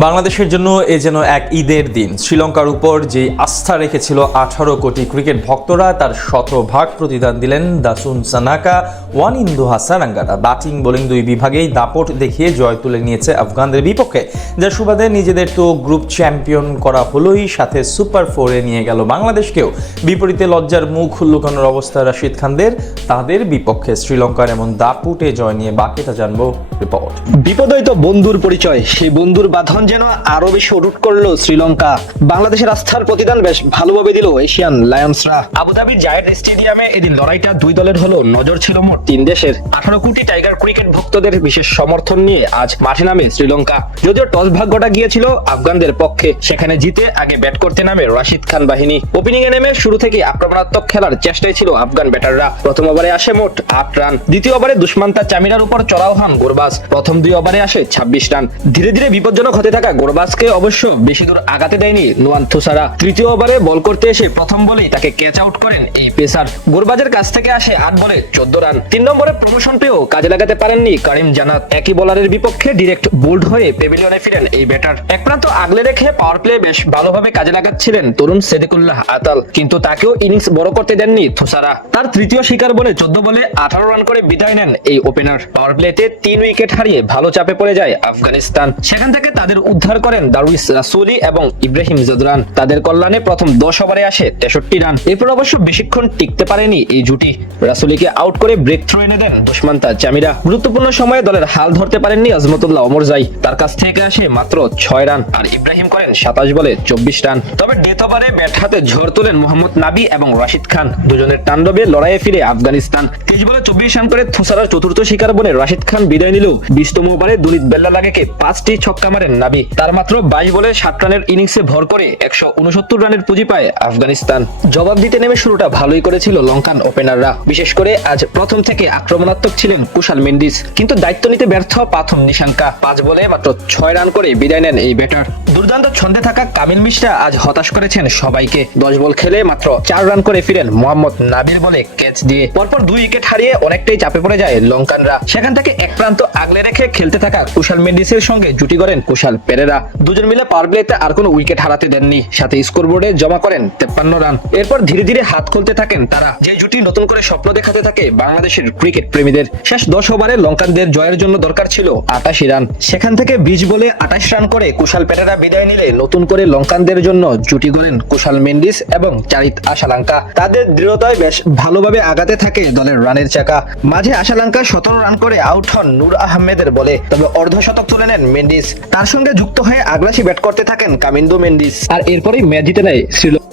বাংলাদেশের জন্য এ যেন এক ঈদের দিন। শ্রীলঙ্কার উপর যে আস্থা রেখেছিল আঠারো কোটি ক্রিকেট ভক্তরা, তার শতভাগ প্রতিদান দিলেন দাসুন সানাকা, ওয়ান ইন্দু হাসারাঙ্গারা ব্যাটিং, বোলিং দুই বিভাগেই দাপট দেখিয়ে জয় তুলে নিয়েছে আফগানদের বিপক্ষে। যার সুবাদে নিজেদের তো গ্রুপ চ্যাম্পিয়ন করা হলোই, সাথে সুপার ফোরে নিয়ে গেল বাংলাদেশকেও। বিপরীতে লজ্জার মুখ লুকানোর অবস্থা রাশিদ খানদের, তাদের বিপক্ষে শ্রীলঙ্কার এমন দাপুটে জয় নিয়ে বাকিটা জানব রিপোর্ট। বিপদই তো বন্ধুর পরিচয়, সেই বন্ধুর বাঁধন যেন আরও বেশি অটুট করল শ্রীলঙ্কা। বাংলাদেশের আস্থার প্রতিদান বেশ ভালোভাবে দিল এশিয়ান লায়ন্সরা। আবুধাবির জায়েদ স্টেডিয়ামে এদিন লড়াইটা দুই দলের হলো নজর ছিল মোট তিন দেশের। আঠারো কোটি টাইগার ক্রিকেট ভক্তদের বিশেষ সমর্থন নিয়ে আজ মাঠে নামে শ্রীলঙ্কা। যদিও টস ভাগ্যটা গিয়েছিল আফগানদের পক্ষে, সেখানে জিতে আগে ব্যাট করতে নামে রাশিদ খান বাহিনী। ওপেনিং এ নেমে শুরু থেকে আক্রমণাত্মক খেলার চেষ্টায় ছিল আফগান ব্যাটাররা। প্রথম ওভারে আসে মোট আট রান, দ্বিতীয় ওভারে দুষ্মান্তা চামিরার উপর চড়াও হন গোরবাজ। প্রথম দুই ওভারে আসে ছাব্বিশ রান। ধীরে ধীরে বিপজ্জনক হতে থাকা গোরবাজকে অবশ্য বেশি দূর আগাতে দেয়নি নোয়ান থুসারা। তৃতীয় ওভারে বল করতে এসে প্রথম বলেই তাকে ক্যাচ আউট করেন এই পেসার। গোরবাজের কাছ থেকে আসে আট বলে চোদ্দ রান। তিন নম্বরে প্রমোশন পেয়েও কাজে লাগাতে পারেননি কারিম জানাত একই বোলারের বিপক্ষে ডিরেক্ট বোল্ড হয়ে পেভিলিয়নে ফিরেন এই ব্যাটার এক প্রান্ত আগলে রেখে পাওয়ার প্লে বেশ ভালোভাবে কাজে লাগাচ্ছিলেন তরুণ সেদিকুল্লাহ আতাল। কিন্তু তাকেও ইনিংস বড় করতে দেননি থুসারা। তার তৃতীয় শিকার বলে চোদ্দ বলে আঠারো রান করে বিদায় নেন এই ওপেনার পাওয়ার প্লেতে তিন উইকেট হারিয়ে ভালো চাপে পড়ে যায় আফগানিস্তান। সেখান থেকে তাদের উদ্ধার করেন দারুইস রাসুলি এবং ইব্রাহিম জদরান। তাদের কল্যাণে প্রথম দশ ওভারে আসে তেষট্টি রান। এরপর অবশ্য বেশিক্ষণ টিকতে পারেনি এই জুটি। রাসুলিকে আউট করে ব্রেক থ্রো এনে দেন দুষ্মান্তা চামিরা গুরুত্বপূর্ণ সময়ে দলের হাল ধরতে পারেননি আজমতুল্লাহ অমরজাই তার কাছ থেকে আসে মাত্র ছয় রান আর ইব্রাহিম করেন সাতাশ বলে চব্বিশ রান। তবে ডেথ ওভারে ব্যাট হাতে ঝড় তোলেন মোহাম্মদ নাবি এবং রাশিদ খান। দুজনের তাণ্ডবে লড়াইয়ে ফিরে আফগানিস্তান। তেইশ বলে চব্বিশ রান করে থুসারার চতুর্থ শিকার বনে রাশিদ খান বিদায় নিলেও বিশতম ওভারে দুলিত বেল্লা লাগেকে পাঁচটি ছক্কা মারেন নাবি। তার মাত্র বাইশ বলে সাত রানের ইনিংসে ভর করে একশো উনসত্তর রানের পুঁজি পায় আফগানিস্তান। জবাব দিতে নেমে শুরুটা ভালোই করেছিল লঙ্কান ওপেনাররা। বিশেষ করে আজ প্রথম থেকে আক্রমণাত্মক ছিলেন কুশাল মেন্ডিস। কিন্তু দায়িত্ব নিতে ব্যর্থ পাথম নিশাঙ্কা। পাঁচ বলে মাত্র ছয় রান করে বিদায় নেন এই ব্যাটার। দুর্দান্ত ছন্দে থাকা কামিল মিশ্রা আজ হতাশ করেছেন সবাইকে। দশ বল খেলে মাত্র চার রান করে ফিরেন মোহাম্মদ নাবির বলে ক্যাচ দিয়ে। পরপর দুই উইকেট হারিয়ে অনেকটাই চাপে পড়ে যায় লঙ্কানরা। সেখান থেকে এক প্রান্ত আগলে রেখে খেলতে থাকা কুশাল মেন্ডিসের সঙ্গে জুটি করেন কুশাল। পেরেরা দুজন মিলে পাওয়ার প্লেতে আর কোনো উইকেট হারাতে দেননি। সাথে স্কোরবোর্ডে জমা করেন তেপ্পান্ন রান। এরপর ধীরে ধীরে হাত খুলতে থাকেন তারা। যে জুটি নতুন করে স্বপ্ন দেখাতে থাকে বাংলাদেশের ক্রিকেট প্রেমীদের। শেষ দশ ওভারে লঙ্কানদের জয়ের জন্য দরকার ছিল আটাশি রান। সেখান থেকে বিশ বলে আটাশ রান করে কুশাল পেরেরা বিদায় নিলে নতুন করে লঙ্কানদের জন্য জুটি গড়েন কুশাল মেন্ডিস এবং চারিত আশালাঙ্কা। তাদের দৃঢ়তায় বেশ ভালোভাবে আগাতে থাকে দলের রানের চাকা। মাঝে আশালাঙ্কা সতেরো রান করে আউট হন নূর আহমেদের বলে, তবে অর্ধশতক তুলে নেন মেন্ডিস। তার সঙ্গে যুক্ত হয়ে আগ্রাসী ব্যাট করতে থাকেন কামিন্দো মেন্ডিস। আর এরপরেই ম্যাচ জিতে নেয় শ্রীলঙ্কা।